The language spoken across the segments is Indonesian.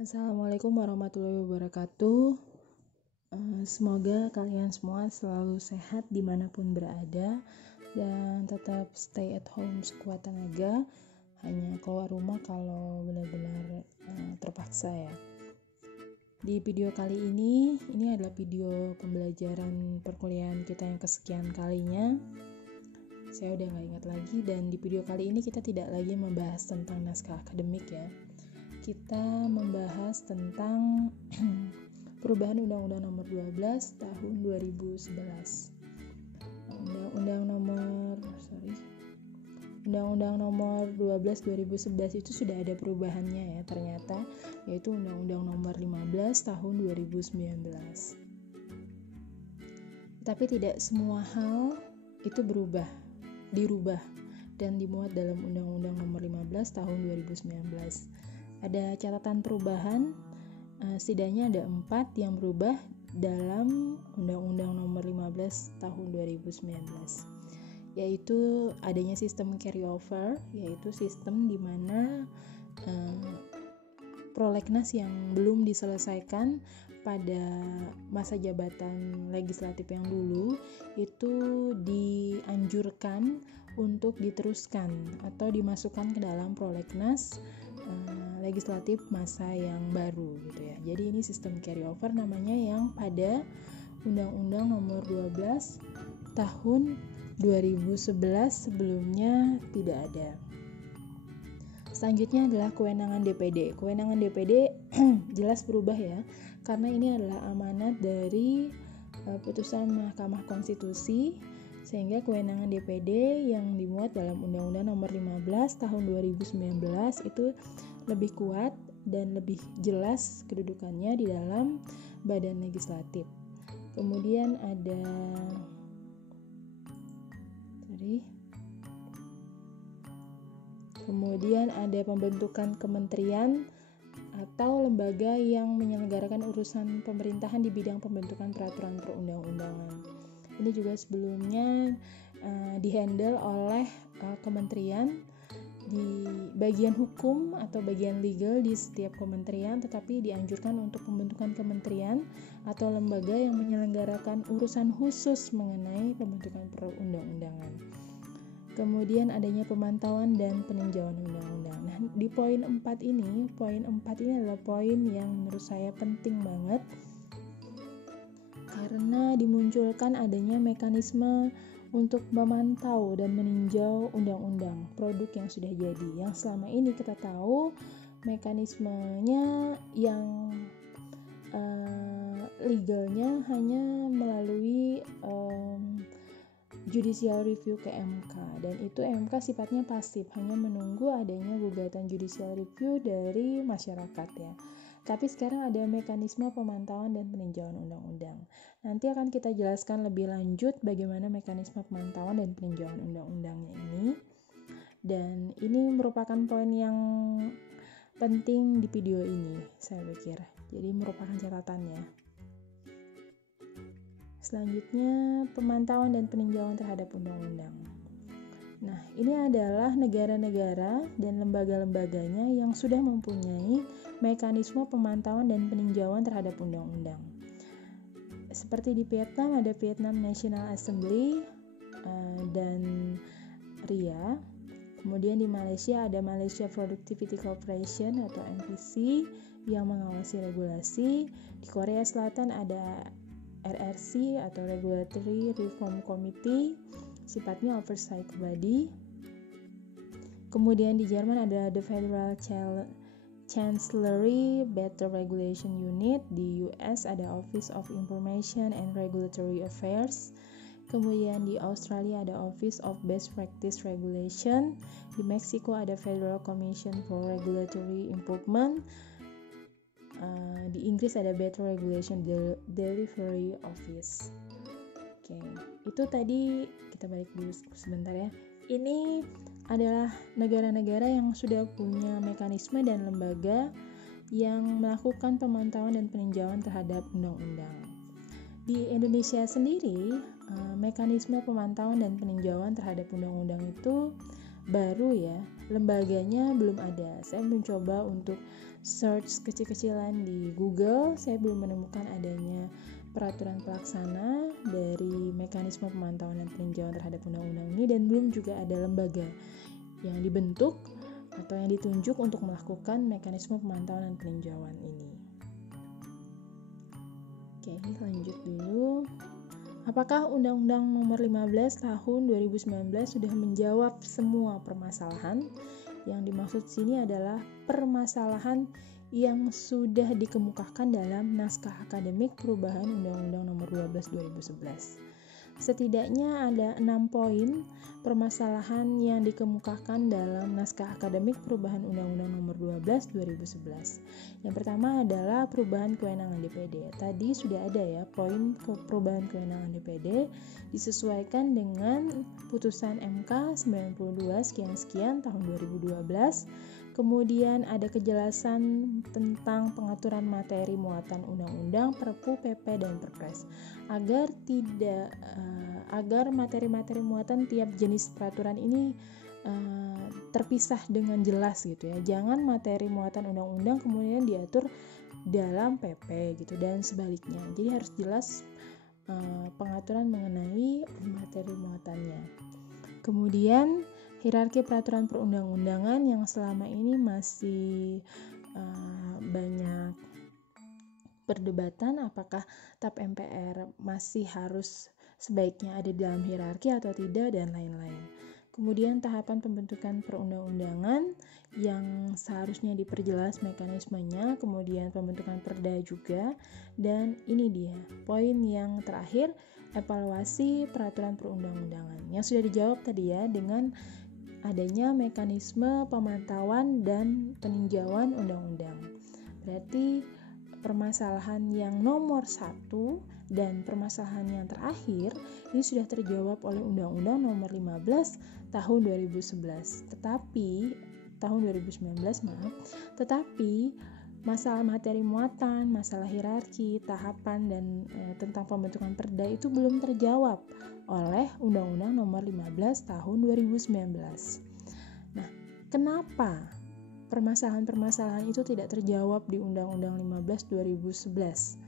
Assalamualaikum warahmatullahi wabarakatuh. Semoga kalian semua selalu sehat dimanapun berada dan tetap stay at home sekuat tenaga. Hanya keluar rumah kalau benar-benar terpaksa ya. Di video kali ini adalah video pembelajaran perkuliahan kita yang kesekian kalinya. Saya udah gak ingat lagi, dan di video kali ini kita tidak lagi membahas tentang naskah akademik ya. Kita membahas tentang perubahan Undang-Undang Nomor 12 Tahun 2011. Undang-Undang Nomor 12 2011 itu sudah ada perubahannya ya ternyata, yaitu Undang-Undang Nomor 15 Tahun 2019. Tapi tidak semua hal itu dirubah dan dimuat dalam Undang-Undang Nomor 15 Tahun 2019. Ada catatan perubahan, setidaknya ada 4 yang berubah dalam Undang-Undang Nomor 15 Tahun 2019, yaitu adanya sistem carryover, yaitu sistem di mana prolegnas yang belum diselesaikan pada masa jabatan legislatif yang dulu itu dianjurkan untuk diteruskan atau dimasukkan ke dalam prolegnas legislatif masa yang baru gitu ya. Jadi ini sistem carryover namanya, yang pada Undang-Undang Nomor 12 Tahun 2011 sebelumnya tidak ada. Selanjutnya adalah kewenangan DPD. Kewenangan DPD jelas berubah ya, karena ini adalah amanat dari putusan Mahkamah Konstitusi, sehingga kewenangan DPD yang dimuat dalam Undang-Undang Nomor 15 Tahun 2019 itu lebih kuat dan lebih jelas kedudukannya di dalam badan legislatif. Kemudian ada pembentukan kementerian atau lembaga yang menyelenggarakan urusan pemerintahan di bidang pembentukan peraturan perundang-undangan. Ini juga sebelumnya dihandle oleh kementerian di bagian hukum atau bagian legal di setiap kementerian, tetapi dianjurkan untuk pembentukan kementerian atau lembaga yang menyelenggarakan urusan khusus mengenai pembentukan perundang-undangan. Kemudian adanya pemantauan dan peninjauan undang-undang. Nah, di poin 4 ini adalah poin yang menurut saya penting banget, karena dimunculkan adanya mekanisme untuk memantau dan meninjau undang-undang produk yang sudah jadi. Yang selama ini kita tahu mekanismenya yang legalnya hanya melalui judicial review ke MK, dan itu MK sifatnya pasif, hanya menunggu adanya gugatan judicial review dari masyarakat ya. Tapi sekarang ada mekanisme pemantauan dan peninjauan undang-undang. Nanti akan kita jelaskan lebih lanjut bagaimana mekanisme pemantauan dan peninjauan undang-undangnya ini. Dan ini merupakan poin yang penting di video ini, saya pikir. Jadi merupakan catatannya. Selanjutnya, pemantauan dan peninjauan terhadap undang-undang. Nah, ini adalah negara-negara dan lembaga-lembaganya yang sudah mempunyai mekanisme pemantauan dan peninjauan terhadap undang-undang. Seperti di Vietnam, ada Vietnam National Assembly dan RIA. Kemudian di Malaysia ada Malaysia Productivity Corporation atau MPC yang mengawasi regulasi. Di Korea Selatan ada RRC atau Regulatory Reform Committee, sifatnya oversight body. Kemudian di Jerman ada the Federal Chancellery Better Regulation Unit. Di US ada Office of Information and Regulatory Affairs. Kemudian di Australia ada Office of Best Practice Regulation. Di Meksiko ada Federal Commission for Regulatory Improvement. Di Inggris ada Better Regulation Delivery Office. Oke, itu tadi, kita balik dulu sebentar ya. Ini adalah negara-negara yang sudah punya mekanisme dan lembaga yang melakukan pemantauan dan peninjauan terhadap undang-undang. Di Indonesia sendiri, mekanisme pemantauan dan peninjauan terhadap undang-undang itu baru ya, lembaganya belum ada. Saya mencoba untuk search kecil-kecilan di Google, saya belum menemukan adanya peraturan pelaksana dari mekanisme pemantauan dan peninjauan terhadap undang-undang ini, dan belum juga ada lembaga yang dibentuk atau yang ditunjuk untuk melakukan mekanisme pemantauan dan peninjauan ini. Oke, lanjut dulu. Apakah Undang-Undang Nomor 15 Tahun 2019 sudah menjawab semua permasalahan? Yang dimaksud sini adalah permasalahan yang sudah dikemukakan dalam naskah akademik perubahan Undang-Undang Nomor 12 2011. Setidaknya ada 6 poin permasalahan yang dikemukakan dalam naskah akademik perubahan Undang-Undang Nomor 12 2011. Yang pertama adalah perubahan kewenangan DPD. Tadi sudah ada ya poin perubahan kewenangan DPD disesuaikan dengan putusan MK 92 sekian-sekian tahun 2012. Kemudian ada kejelasan tentang pengaturan materi muatan undang-undang, Perpu, PP, dan Perpres agar materi-materi muatan tiap jenis peraturan ini terpisah dengan jelas gitu ya. Jangan materi muatan undang-undang kemudian diatur dalam PP gitu dan sebaliknya. Jadi harus jelas pengaturan mengenai materi muatannya. Kemudian hierarki peraturan perundang-undangan yang selama ini masih banyak perdebatan apakah TAP MPR masih harus sebaiknya ada dalam hierarki atau tidak dan lain-lain. Kemudian tahapan pembentukan perundang-undangan yang seharusnya diperjelas mekanismenya, kemudian pembentukan perda juga, dan ini dia poin yang terakhir, evaluasi peraturan perundang-undangan yang sudah dijawab tadi ya dengan adanya mekanisme pemantauan dan peninjauan undang-undang. Berarti permasalahan yang nomor 1 dan permasalahan yang terakhir ini sudah terjawab oleh Undang-Undang Nomor 15 Tahun 2011. Tetapi masalah materi muatan, masalah hierarki, tahapan dan tentang pembentukan perda itu belum terjawab oleh Undang-Undang Nomor 15 Tahun 2019. Nah, kenapa permasalahan-permasalahan itu tidak terjawab di Undang-Undang 15 2011?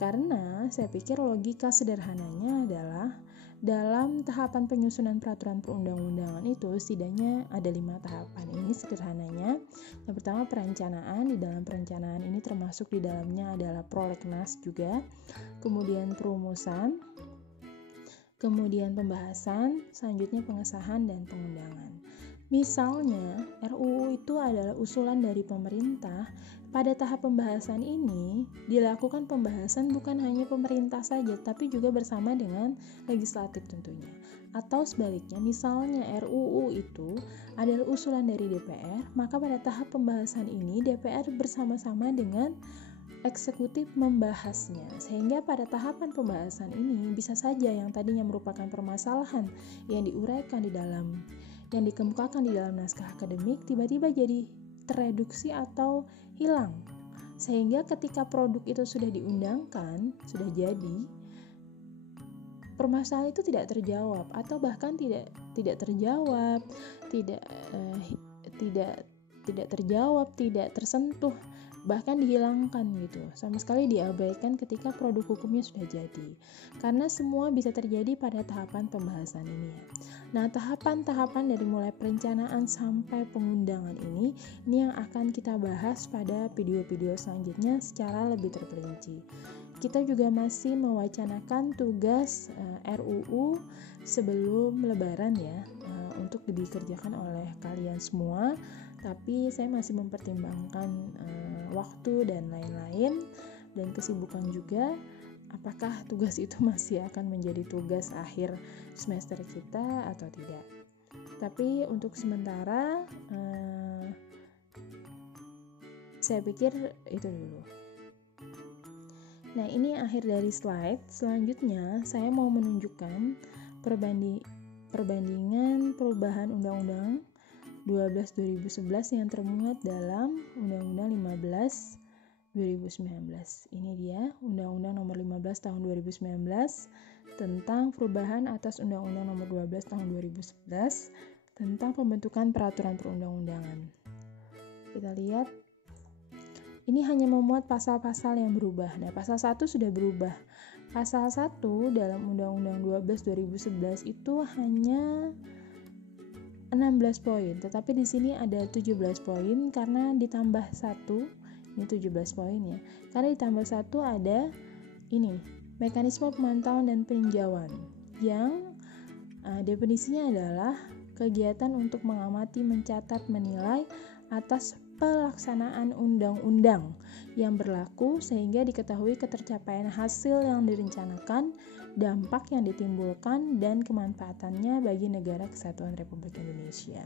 Karena saya pikir logika sederhananya adalah dalam tahapan penyusunan peraturan perundang-undangan itu setidaknya ada 5 tahapan. Ini sederhananya. Yang pertama perencanaan. Di dalam perencanaan ini termasuk di dalamnya adalah prolegnas juga. Kemudian perumusan. Kemudian pembahasan, selanjutnya pengesahan dan pengundangan. Misalnya, RUU itu adalah usulan dari pemerintah. Pada tahap pembahasan ini, dilakukan pembahasan bukan hanya pemerintah saja, tapi juga bersama dengan legislatif tentunya. Atau sebaliknya, misalnya RUU itu adalah usulan dari DPR, maka pada tahap pembahasan ini DPR bersama-sama dengan eksekutif membahasnya, sehingga pada tahapan pembahasan ini bisa saja yang tadinya merupakan permasalahan yang diuraikan di dalam yang dikemukakan di dalam naskah akademik tiba-tiba jadi tereduksi atau hilang, sehingga ketika produk itu sudah diundangkan, sudah jadi, permasalahan itu tidak terjawab atau bahkan tidak terjawab, tidak terjawab, tidak tersentuh, bahkan dihilangkan gitu, sama sekali diabaikan ketika produk hukumnya sudah jadi, karena semua bisa terjadi pada tahapan pembahasan ini ya. Nah, tahapan-tahapan dari mulai perencanaan sampai pengundangan ini yang akan kita bahas pada video-video selanjutnya secara lebih terperinci. Kita juga masih mewacanakan tugas RUU sebelum Lebaran ya, untuk dikerjakan oleh kalian semua, tapi saya masih mempertimbangkan waktu dan lain-lain dan kesibukan juga, apakah tugas itu masih akan menjadi tugas akhir semester kita atau tidak. Tapi untuk sementara saya pikir itu dulu. Nah, ini akhir dari slide. Selanjutnya saya mau menunjukkan perbandingan perubahan Undang-Undang 12 2011 yang termuat dalam Undang-Undang 15 2019. Ini dia Undang-Undang Nomor 15 Tahun 2019 tentang perubahan atas Undang-Undang Nomor 12 Tahun 2011 tentang pembentukan peraturan perundang-undangan. Kita lihat ini hanya memuat pasal-pasal yang berubah. Nah, pasal 1 sudah berubah. Pasal 1 dalam Undang-Undang 12 2011 itu hanya 16 poin, tetapi di sini ada 17 poin karena ditambah 1, ini 17 poin ya. Karena ditambah 1 ada ini, mekanisme pemantauan dan peninjauan yang definisinya adalah kegiatan untuk mengamati, mencatat, menilai atas pelaksanaan undang-undang yang berlaku sehingga diketahui ketercapaian hasil yang direncanakan, dampak yang ditimbulkan, dan kemanfaatannya bagi negara kesatuan Republik Indonesia.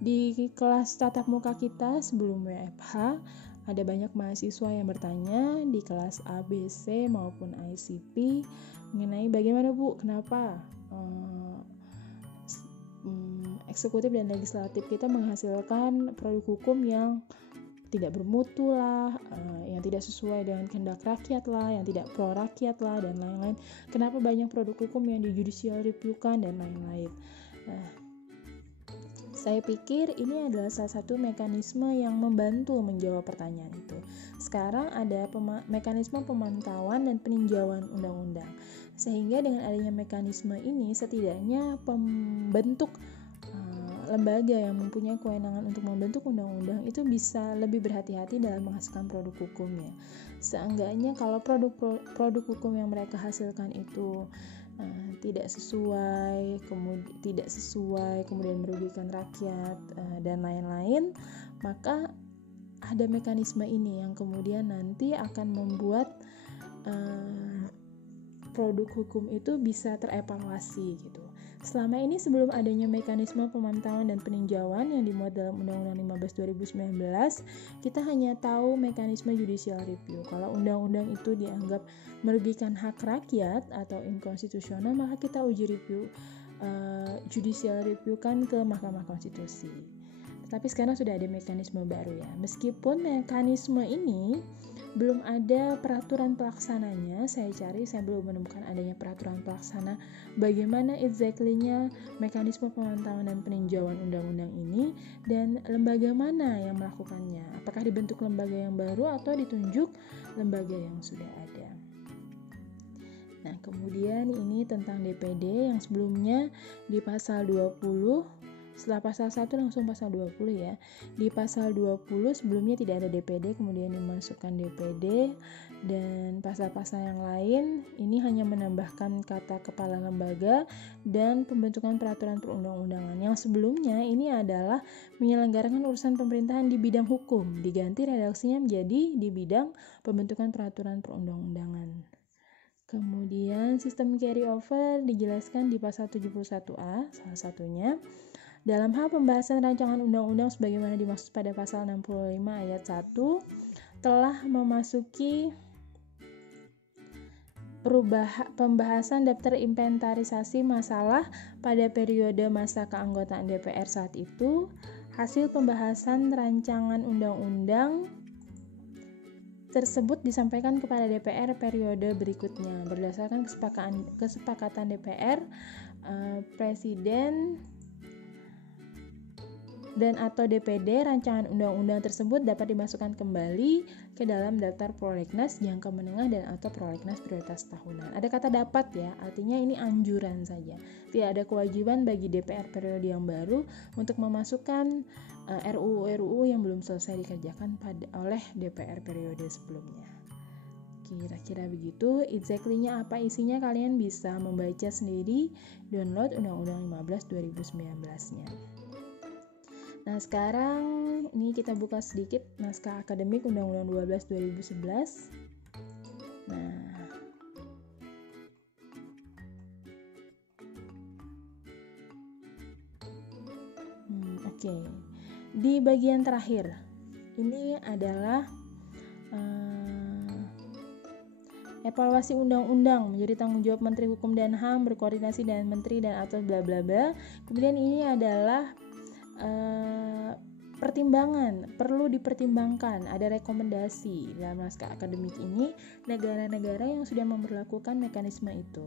Di kelas tatap muka kita sebelum WFH, ada banyak mahasiswa yang bertanya di kelas A, B, C maupun ICP mengenai bagaimana Bu, kenapa eksekutif dan legislatif kita menghasilkan produk hukum yang tidak bermutu lah, yang tidak sesuai dengan kehendak rakyat lah, yang tidak pro rakyat lah, dan lain-lain. Kenapa banyak produk hukum yang di judicial review-kan dan lain-lain. Saya pikir ini adalah salah satu mekanisme yang membantu menjawab pertanyaan itu. Sekarang ada mekanisme pemantauan dan peninjauan undang-undang. Sehingga dengan adanya mekanisme ini setidaknya pembentuk lembaga yang mempunyai kewenangan untuk membentuk undang-undang itu bisa lebih berhati-hati dalam menghasilkan produk hukumnya. Seenggaknya kalau produk hukum yang mereka hasilkan itu tidak sesuai, kemudian merugikan rakyat dan lain-lain, maka ada mekanisme ini yang kemudian nanti akan membuat produk hukum itu bisa terevaluasi gitu. Selama ini sebelum adanya mekanisme pemantauan dan peninjauan yang dimuat dalam Undang-Undang 15 2019, kita hanya tahu mekanisme judicial review. Kalau undang-undang itu dianggap merugikan hak rakyat atau inkonstitusional, maka kita uji review judicial review kan ke Mahkamah Konstitusi. Tapi sekarang sudah ada mekanisme baru ya. Meskipun mekanisme ini belum ada peraturan pelaksananya, saya belum menemukan adanya peraturan pelaksana bagaimana exactly-nya mekanisme pemantauan dan peninjauan undang-undang ini dan lembaga mana yang melakukannya. Apakah dibentuk lembaga yang baru atau ditunjuk lembaga yang sudah ada. Nah, kemudian ini tentang DPD yang sebelumnya di pasal 20. Setelah pasal 1 langsung pasal 20 ya. Di pasal 20 sebelumnya tidak ada DPD, kemudian dimasukkan DPD, dan pasal-pasal yang lain ini hanya menambahkan kata kepala lembaga dan pembentukan peraturan perundang-undangan. Yang sebelumnya ini adalah menyelenggarakan urusan pemerintahan di bidang hukum, diganti redaksinya menjadi di bidang pembentukan peraturan perundang-undangan. Kemudian sistem carry over dijelaskan di pasal 71A salah satunya. Dalam hal pembahasan rancangan undang-undang sebagaimana dimaksud pada pasal 65 ayat 1 telah memasuki pembahasan daftar inventarisasi masalah pada periode masa keanggotaan DPR saat itu. Hasil pembahasan rancangan undang-undang tersebut disampaikan kepada DPR periode berikutnya berdasarkan kesepakatan DPR, Presiden dan atau DPD. Rancangan undang-undang tersebut dapat dimasukkan kembali ke dalam daftar prolegnas jangka menengah dan atau prolegnas prioritas tahunan. Ada kata dapat ya, artinya ini anjuran saja. Tidak ada kewajiban bagi DPR periode yang baru untuk memasukkan RUU yang belum selesai dikerjakan oleh DPR periode sebelumnya. Kira-kira begitu. Exactly-nya apa isinya kalian bisa membaca sendiri, download Undang-Undang 15 2019-nya. Nah, sekarang ini kita buka sedikit naskah akademik Undang-Undang 12 2011. Nah, oke. Di bagian terakhir, ini adalah evaluasi undang-undang menjadi tanggung jawab Menteri Hukum dan HAM berkoordinasi dengan Menteri dan atau bla bla bla. Kemudian ini adalah pertimbangan, perlu dipertimbangkan, ada rekomendasi dalam naskah akademik ini negara-negara yang sudah memperlakukan mekanisme itu.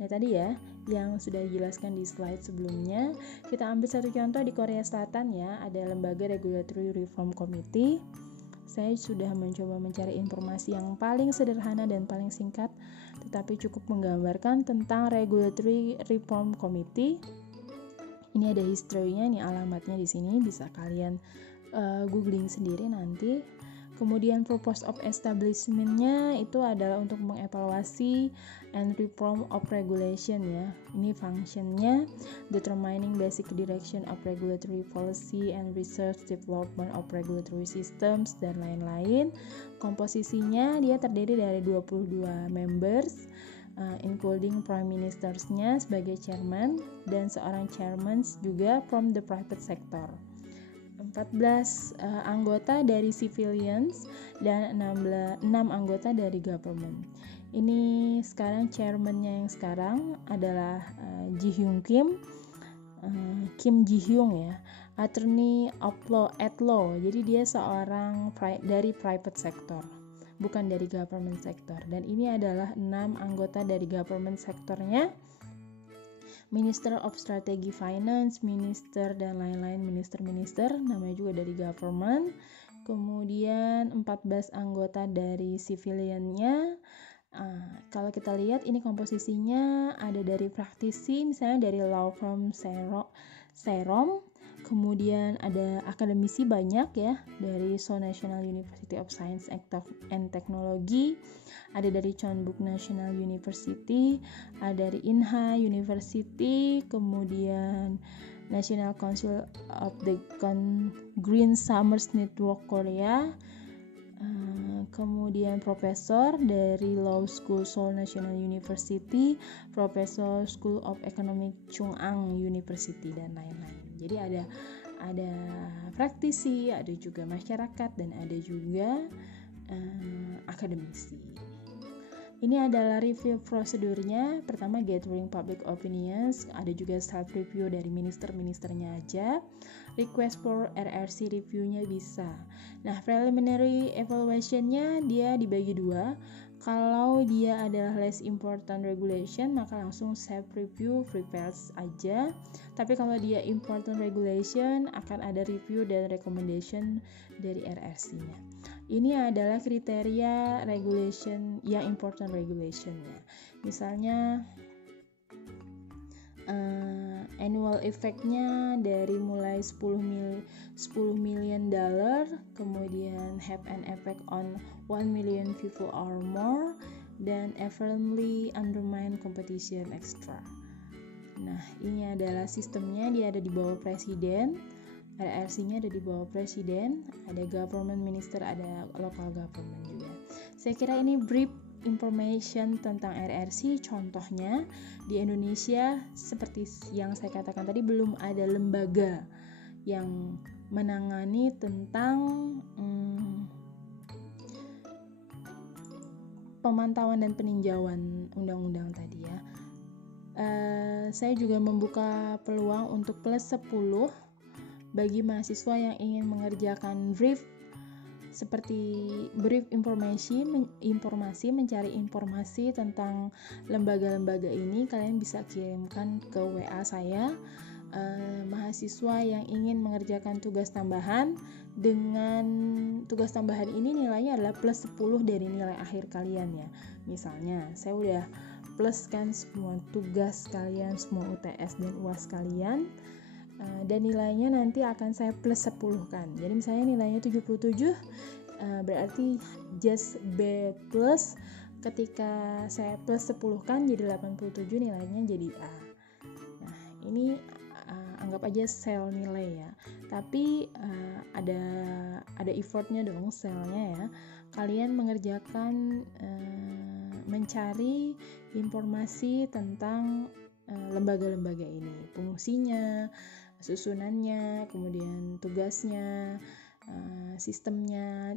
Nah tadi ya, yang sudah dijelaskan di slide sebelumnya, kita ambil satu contoh di Korea Selatan ya, ada lembaga Regulatory Reform Committee. Saya sudah mencoba mencari informasi yang paling sederhana dan paling singkat, tetapi cukup menggambarkan tentang Regulatory Reform Committee. Ini ada history-nya, ini alamatnya di sini, bisa kalian googling sendiri nanti. Kemudian purpose of establishment-nya itu adalah untuk mengevaluasi and reform of regulation ya. Ini function-nya determining basic direction of regulatory policy and research development of regulatory systems dan lain-lain. Komposisinya dia terdiri dari 22 members, including prime ministers-nya sebagai chairman dan seorang chairman juga from the private sector. 14 anggota dari civilians dan 6 anggota dari government. Ini sekarang chairman-nya yang sekarang adalah Ji Hyung Kim, Kim Ji Hyung ya, attorney of law at law. Jadi dia seorang dari private sector, bukan dari government sector. Dan ini adalah 6 anggota dari government sektornya. Minister of Strategy Finance, Minister dan lain-lain, Minister namanya juga dari government. Kemudian 14 anggota dari civilian-nya. Kalau kita lihat ini komposisinya ada dari praktisi, misalnya dari law firm Serom. Kemudian ada akademisi banyak ya, dari Seoul National University of Science and Technology, ada dari Chonbuk National University, ada dari Inha University, kemudian National Council of the Green Summers Network Korea, kemudian profesor dari Law School Seoul National University, profesor School of Economic Chung-Ang University dan lain-lain. Jadi ada praktisi, ada juga masyarakat dan ada juga akademisi. Ini adalah review prosedurnya. Pertama gathering public opinions, ada juga self review dari minister-ministernya aja. Request for RRC review-nya bisa. Nah, preliminary evaluation-nya dia dibagi 2. Kalau dia adalah less important regulation, maka langsung self review prepares aja. Tapi kalau dia important regulation, akan ada review dan recommendation dari RRC-nya. Ini adalah kriteria regulation yang important regulation-nya. Misalnya annual effect-nya dari mulai 10 million dollar, kemudian have an effect on 1 million people or more, dan firmly undermine competition extra. Nah, ini adalah sistemnya, dia ada di bawah presiden. RRC-nya ada di bawah presiden, ada government minister, ada local government juga. Saya kira ini brief information tentang RRC. Contohnya di Indonesia seperti yang saya katakan tadi, belum ada lembaga yang menangani tentang pemantauan dan peninjauan undang-undang tadi ya. Saya juga membuka peluang untuk plus 10 bagi mahasiswa yang ingin mengerjakan brief seperti brief informasi, mencari informasi tentang lembaga-lembaga ini. Kalian bisa kirimkan ke WA saya. Mahasiswa yang ingin mengerjakan tugas tambahan, dengan tugas tambahan ini nilainya adalah plus 10 dari nilai akhir kalian ya. Misalnya saya udah plus kan semua tugas kalian, semua UTS dan UAS kalian, dan nilainya nanti akan saya plus 10 kan. Jadi misalnya nilainya 77, berarti just B plus, ketika saya plus 10 kan jadi 87, nilainya jadi A. Nah, ini anggap aja sel nilai ya. Tapi ada effortnya dong selnya ya. Kalian mengerjakan mencari informasi tentang lembaga-lembaga ini, fungsinya, susunannya, kemudian tugasnya, sistemnya,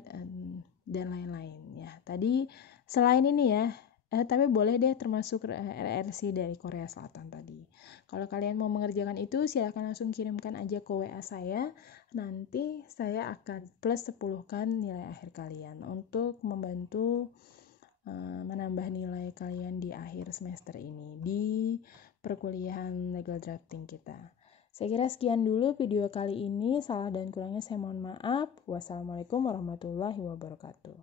dan lain-lain ya. Tadi selain ini ya, tapi boleh deh termasuk RRC dari Korea Selatan tadi. Kalau kalian mau mengerjakan itu, silakan langsung kirimkan aja ke WA saya. Nanti saya akan plus 10-kan nilai akhir kalian untuk membantu menambah nilai kalian di akhir semester ini di perkuliahan legal drafting kita. Saya kira sekian dulu video kali ini. Salah dan kurangnya saya mohon maaf. Wassalamualaikum warahmatullahi wabarakatuh.